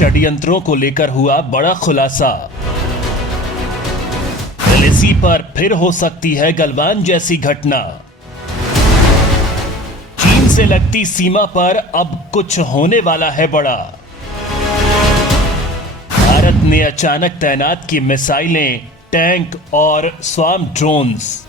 षड्यंत्रों को लेकर हुआ बड़ा खुलासा। एलएसी पर फिर हो सकती है गलवान जैसी घटना। चीन से लगती सीमा पर अब कुछ होने वाला है बड़ा। भारत ने अचानक तैनात की मिसाइलें, टैंक और स्वार्म ड्रोन्स।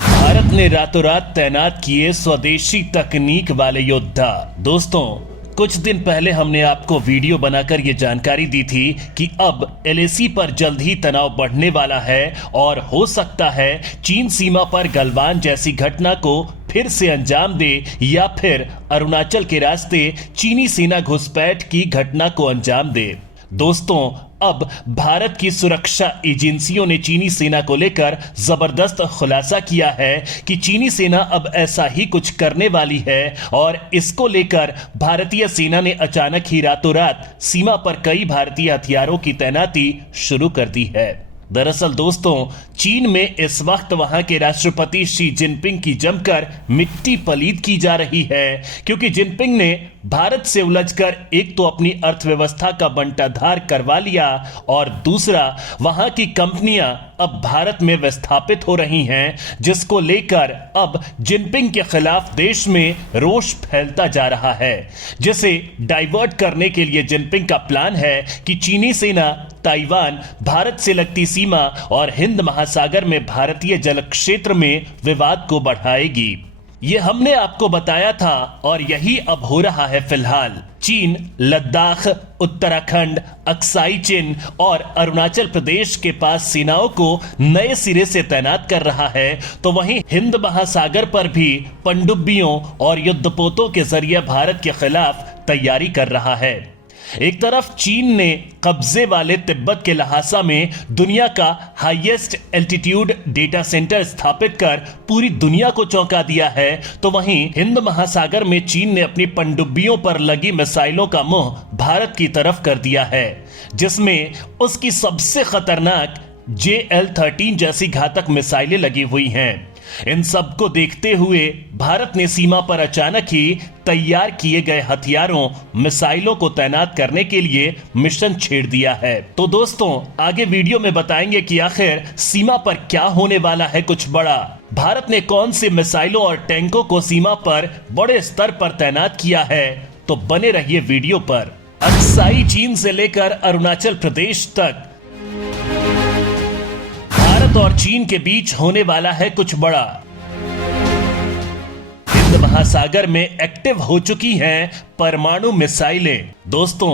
भारत ने रातों रात तैनात किए स्वदेशी तकनीक वाले योद्धा। दोस्तों, कुछ दिन पहले हमने आपको वीडियो बनाकर यह जानकारी दी थी कि अब एलएसी पर जल्द ही तनाव बढ़ने वाला है और हो सकता है चीन सीमा पर गलवान जैसी घटना को फिर से अंजाम दे या फिर अरुणाचल के रास्ते चीनी सेना घुसपैठ की घटना को अंजाम दे। दोस्तों, अब भारत की सुरक्षा एजेंसियों ने चीनी सेना को लेकर जबरदस्त खुलासा किया है कि चीनी सेना अब ऐसा ही कुछ करने वाली है और इसको लेकर भारतीय सेना ने अचानक ही रातों रात सीमा पर कई भारतीय हथियारों की तैनाती शुरू कर दी है। दरअसल दोस्तों, चीन में इस वक्त वहां के राष्ट्रपति शी जिनपिंग की जमकर मिट्टी पलीद की जा रही है, क्योंकि जिनपिंग ने भारत से उलझकर एक तो अपनी अर्थव्यवस्था का बंटाधार करवा लिया और दूसरा वहां की कंपनियां अब भारत में विस्थापित हो रही हैं, जिसको लेकर अब जिनपिंग के खिलाफ देश में रोष फैलता जा रहा है, जिसे डाइवर्ट करने के लिए जिनपिंग का प्लान है कि चीनी सेना ताइवान, भारत से लगती सीमा और हिंद महासागर में भारतीय जल क्षेत्र में विवाद को बढ़ाएगी। ये हमने आपको बताया था और यही अब हो रहा है। फिलहाल चीन लद्दाख, उत्तराखंड, अक्साई चिन और अरुणाचल प्रदेश के पास सेनाओं को नए सिरे से तैनात कर रहा है, तो वहीं हिंद महासागर पर भी पनडुब्बियों और युद्धपोतों के जरिए भारत के खिलाफ तैयारी कर रहा है। एक तरफ चीन ने कब्जे वाले तिब्बत के लहासा में दुनिया का हाईएस्ट एल्टीट्यूड डेटा सेंटर स्थापित कर पूरी दुनिया को चौंका दिया है, तो वहीं हिंद महासागर में चीन ने अपनी पनडुब्बियों पर लगी मिसाइलों का मुंह भारत की तरफ कर दिया है, जिसमें उसकी सबसे खतरनाक JL-13 जैसी घातक मिसाइलें लगी हुई हैं। इन सब को देखते हुए भारत ने सीमा पर अचानक ही तैयार किए गए हथियारों, मिसाइलों को तैनात करने के लिए मिशन छेड़ दिया है। तो दोस्तों, आगे वीडियो में बताएंगे कि आखिर सीमा पर क्या होने वाला है कुछ बड़ा। भारत ने कौन से मिसाइलों और टैंकों को सीमा पर बड़े स्तर पर तैनात किया है, तो बने रहिए वीडियो पर। अक्साई चीन से लेकर अरुणाचल प्रदेश तक भारत और चीन के बीच होने वाला है कुछ बड़ा। हिंद महासागर में एक्टिव हो चुकी हैं परमाणु मिसाइलें। दोस्तों,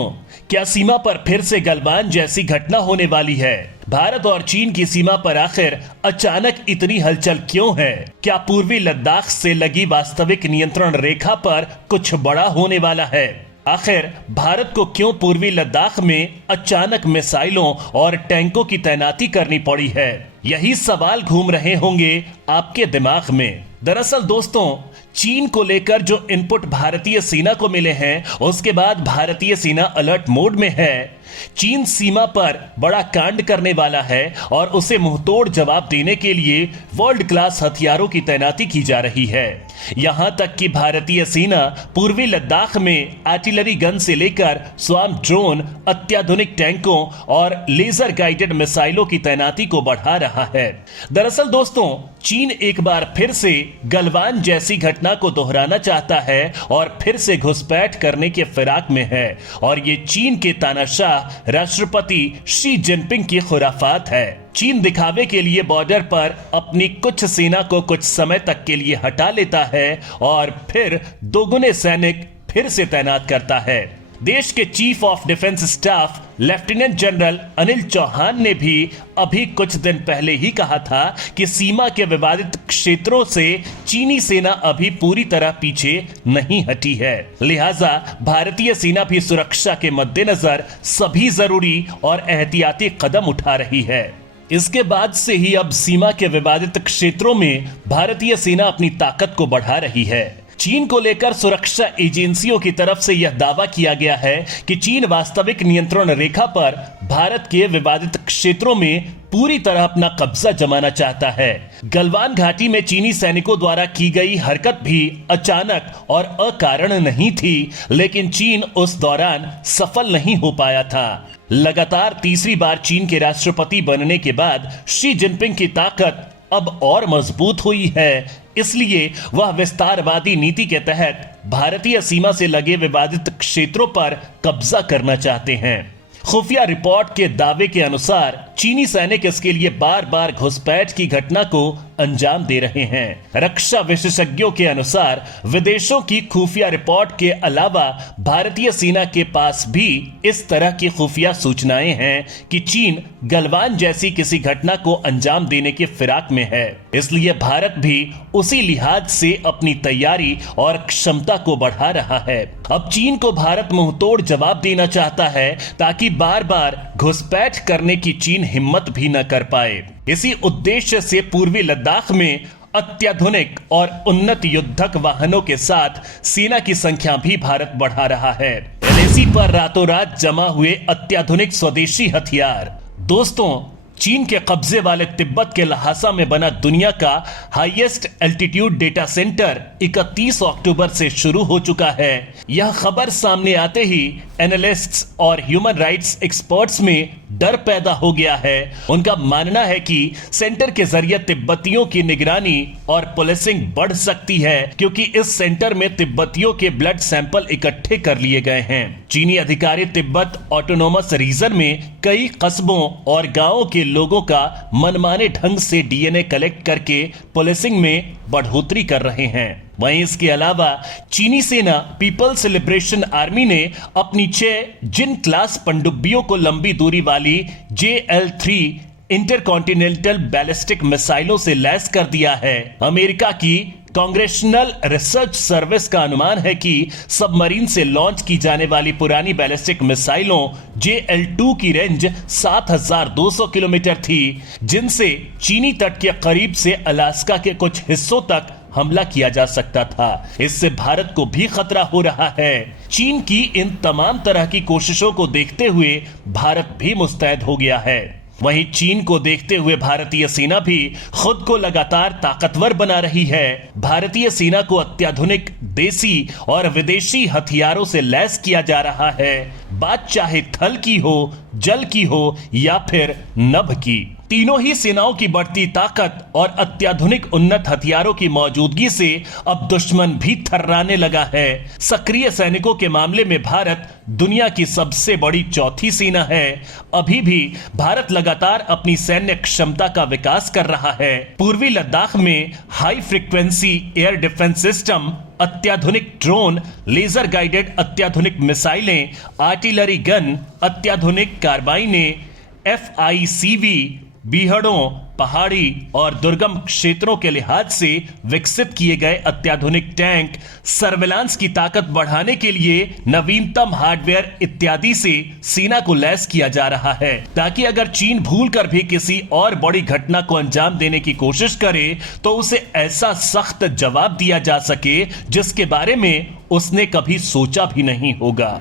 क्या सीमा पर फिर से गलवान जैसी घटना होने वाली है? भारत और चीन की सीमा पर आखिर अचानक इतनी हलचल क्यों है? क्या पूर्वी लद्दाख से लगी वास्तविक नियंत्रण रेखा पर कुछ बड़ा होने वाला है? आखिर भारत को क्यों पूर्वी लद्दाख में अचानक मिसाइलों और टैंकों की तैनाती करनी पड़ी है? यही सवाल घूम रहे होंगे आपके दिमाग में। दरअसल दोस्तों, चीन को लेकर जो इनपुट भारतीय सेना को मिले हैं, उसके बाद भारतीय सेना अलर्ट मोड में है। चीन सीमा पर बड़ा कांड करने वाला है और उसे मुंहतोड़ जवाब देने के लिए वर्ल्ड क्लास हथियारों की तैनाती की जा रही है। यहां तक कि भारतीय सेना पूर्वी लद्दाख में आर्टिलरी गन से लेकर स्वार्म ड्रोन, अत्याधुनिक टैंकों और लेजर गाइडेड मिसाइलों की तैनाती को बढ़ा रहा है। दरअसल दोस्तों, चीन एक बार फिर से गलवान जैसी घटना को दोहराना चाहता है और फिर से घुसपैठ करने के फिराक में है, और ये चीन के तानाशाह राष्ट्रपति शी जिनपिंग की खुराफात है। चीन दिखावे के लिए बॉर्डर पर अपनी कुछ सेना को कुछ समय तक के लिए हटा लेता है और फिर दोगुने सैनिक फिर से तैनात करता है। देश के chief of defence staff lieutenant general Anil Chauhan ने भी अभी कुछ दिन पहले ही कहा था कि सीमा के विवादित क्षेत्रों से चीनी सेना अभी पूरी तरह पीछे नहीं हटी है, लिहाजा भारतीय सेना भी सुरक्षा के मद्देनजर सभी जरूरी और एहतियाती कदम उठा रही है। इसके बाद से ही अब सीमा के विवादित क्षेत्रों में भारतीय सेना अपनी ताकत को बढ़ा रही है। चीन को लेकर सुरक्षा एजेंसियों की तरफ से यह दावा किया गया है कि चीन वास्तविक नियंत्रण रेखा पर भारत के विवादित क्षेत्रों में पूरी तरह अपना कब्जा जमाना चाहता है। गलवान घाटी में चीनी सैनिकों द्वारा की गई हरकत भी अचानक और अकारण नहीं थी, लेकिन चीन उस दौरान सफल नहीं हो पाया था। लगातार तीसरी बार चीन के राष्ट्रपति बनने के बाद शी जिनपिंग की ताकत अब और मजबूत हुई है, इसलिए वह विस्तारवादी नीति के तहत भारतीय सीमा से लगे विवादित क्षेत्रों पर कब्जा करना चाहते हैं। खुफिया रिपोर्ट के दावे के अनुसार चीनी सैनिक इसके लिए बार बार घुसपैठ की घटना को अंजाम दे रहे हैं। रक्षा विशेषज्ञों के अनुसार विदेशों की खुफिया रिपोर्ट के अलावा भारतीय सेना के पास भी इस तरह की खुफिया सूचनाएं हैं कि चीन गलवान जैसी किसी घटना को अंजाम देने के फिराक में है। इसलिए भारत भी उसी लिहाज से अपनी तैयारी और क्षमता को बढ़ा रहा है। अब चीन को भारत मुंहतोड़ जवाब देना चाहता है ताकि बार बार घुसपैठ करने की चीन हिम्मत भी न कर पाए। इसी उद्देश्य से पूर्वी लद्दाख में अत्याधुनिक और उन्नत युद्धक वाहनों के साथ सेना की संख्या भी भारत बढ़ा रहा है। एलएसी पर रातों रात जमा हुए अत्याधुनिक स्वदेशी हथियार। दोस्तों, चीन के कब्जे वाले तिब्बत के लहासा में बना दुनिया का हाईएस्ट एल्टीट्यूड डेटा सेंटर 31 अक्टूबर से शुरू हो चुका है। यह खबर सामने आते ही एनालिस्ट्स और ह्यूमन राइट्स एक्सपर्ट्स में डर पैदा हो गया है। उनका मानना है कि सेंटर के जरिए तिब्बतियों की निगरानी और पुलिसिंग बढ़ सकती है, क्योंकि इस सेंटर में तिब्बतियों के ब्लड सैंपल इकट्ठे कर लिए गए हैं। चीनी अधिकारी तिब्बत ऑटोनोमस रीजन में कई कस्बों और गांवों के लोगों का मनमाने ढंग से डीएनए कलेक्ट करके पुलिसिंग में बढ़ोतरी कर रहे हैं। वहीं इसके अलावा चीनी सेना पीपल्स लिबरेशन आर्मी ने अपनी 6 जिन क्लास पनडुब्बियों को लंबी दूरी वाली JL-3 इंटरकॉन्टिनेंटल बैलिस्टिक मिसाइलों से लैस कर दिया है। अमेरिका की कांग्रेशनल रिसर्च सर्विस का अनुमान है कि सबमरीन से लॉन्च की जाने वाली पुरानी बैलिस्टिक मिसाइलों JL-2 की रेंज 7,200 किलोमीटर थी, जिनसे चीनी तट के करीब से अलास्का के कुछ हिस्सों तक हमला किया जा सकता था। इससे भारत को भी खतरा हो रहा है। चीन की इन तमाम तरह की कोशिशों को देखते हुए भारत भी मुस्तैद हो गया है। वहीं चीन को देखते हुए भारतीय सेना भी खुद को लगातार ताकतवर बना रही है। भारतीय सेना को अत्याधुनिक देसी और विदेशी हथियारों से लैस किया जा रहा है, बात चाहे थल की हो, जल की हो या फिर नभ की। तीनों ही सेनाओं की बढ़ती ताकत और अत्याधुनिक उन्नत हथियारों की मौजूदगी से अब दुश्मन भी थर्राने लगा है। सक्रिय सैनिकों के मामले में भारत दुनिया की सबसे बड़ी चौथी सेना है। अभी भी भारत लगातार अपनी सैन्य क्षमता का विकास कर रहा है। पूर्वी लद्दाख में high frequency air defence system, अत्याधुनिक ड्रोन, लेजर गाइडेड अत्याधुनिक मिसाइलें, आर्टिलरी गन, अत्याधुनिक कार्बाइनें, FICV, बीहड़ों, पहाड़ी और दुर्गम क्षेत्रों के लिहाज से विकसित किए गए अत्याधुनिक टैंक, सर्विलांस की ताकत बढ़ाने के लिए नवीनतम हार्डवेयर इत्यादि से सेना को लैस किया जा रहा है, ताकि अगर चीन भूलकर भी किसी और बड़ी घटना को अंजाम देने की कोशिश करे तो उसे ऐसा सख्त जवाब दिया जा सके जिसके बारे में उसने कभी सोचा भी नहीं होगा।